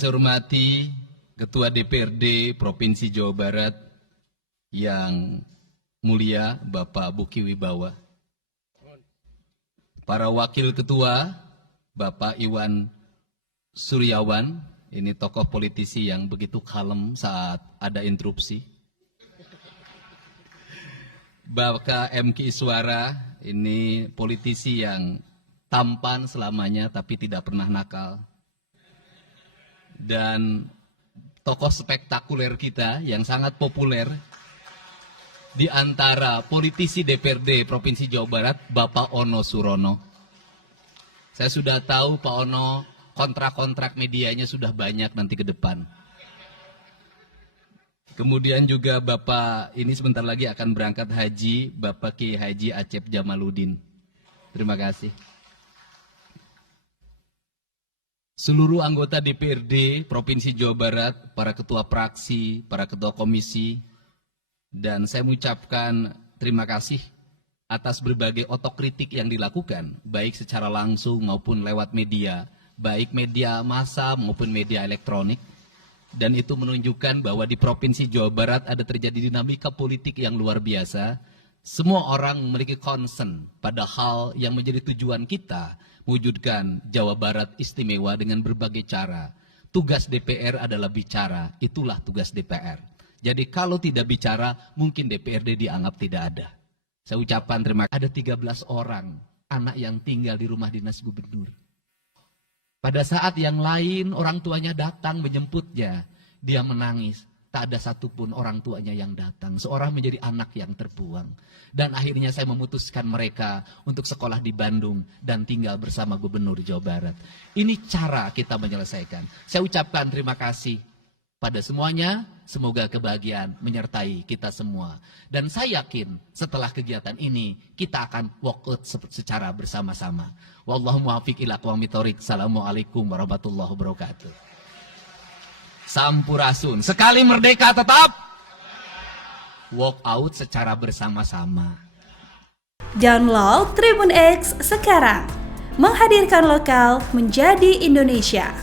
Saya hormati Ketua DPRD Provinsi Jawa Barat yang mulia Bapak Buki Wibawa, para wakil ketua Bapak Iwan Suryawan, ini tokoh politisi yang begitu kalem saat ada interupsi. Bapak MK Iswara, ini politisi yang tampan selamanya tapi tidak pernah nakal. Dan tokoh spektakuler kita yang sangat populer di antara politisi DPRD Provinsi Jawa Barat, Bapak Ono Surono. Saya sudah tahu Pak Ono kontrak-kontrak medianya sudah banyak nanti ke depan. Kemudian juga Bapak ini sebentar lagi akan berangkat haji, Bapak Ki Haji Acep Jamaluddin. Terima kasih. Seluruh anggota DPRD Provinsi Jawa Barat, para ketua fraksi, para ketua komisi, dan saya mengucapkan terima kasih atas berbagai otokritik yang dilakukan, baik secara langsung maupun lewat media, baik media massa maupun media elektronik. Dan itu menunjukkan bahwa di Provinsi Jawa Barat ada terjadi dinamika politik yang luar biasa. Semua orang memiliki concern pada hal yang menjadi tujuan kita, mewujudkan Jawa Barat istimewa dengan berbagai cara. Tugas DPR adalah bicara, itulah tugas DPR. Jadi kalau tidak bicara, mungkin DPRD dianggap tidak ada. Saya ucapkan terima kasih. Ada 13 orang anak yang tinggal di rumah dinas gubernur. Pada saat yang lain orang tuanya datang menjemputnya, dia menangis. Tak ada satupun orang tuanya yang datang. Seorang menjadi anak yang terbuang. Dan akhirnya saya memutuskan mereka untuk sekolah di Bandung dan tinggal bersama Gubernur Jawa Barat. Ini cara kita menyelesaikan. Saya ucapkan terima kasih pada semuanya. Semoga kebahagiaan menyertai kita semua. Dan saya yakin setelah kegiatan ini kita akan walk out secara bersama-sama. Wallahu muwaffiq ila aqwamit thoriq. Assalamualaikum warahmatullahi wabarakatuh. Sampurasun. Sekali merdeka tetap walk out secara bersama-sama. Download Tribun X sekarang. Menghadirkan lokal menjadi Indonesia.